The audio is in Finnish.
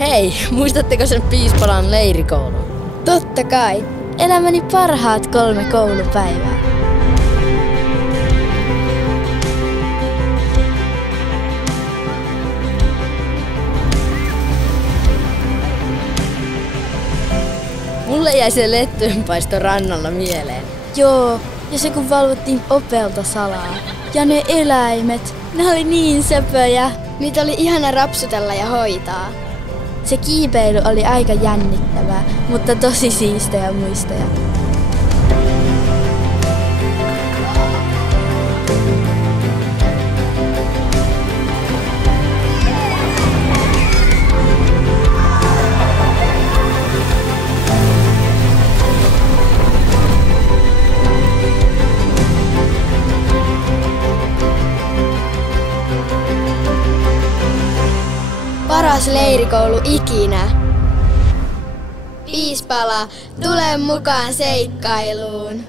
Hei, muistatteko sen Piispalan leirikoulun? Totta kai. Elämäni parhaat 3 koulupäivää. Mulle jäi se lettujenpaisto rannalla mieleen. Joo, ja se kun valvottiin Opelta salaa. Ja ne eläimet, ne oli niin söpöjä. Niitä oli ihana rapsutella ja hoitaa. Se kiipeily oli aika jännittävää, mutta tosi siistejä muistoja. Paras leirikoulu ikinä. Piispala, tule mukaan seikkailuun.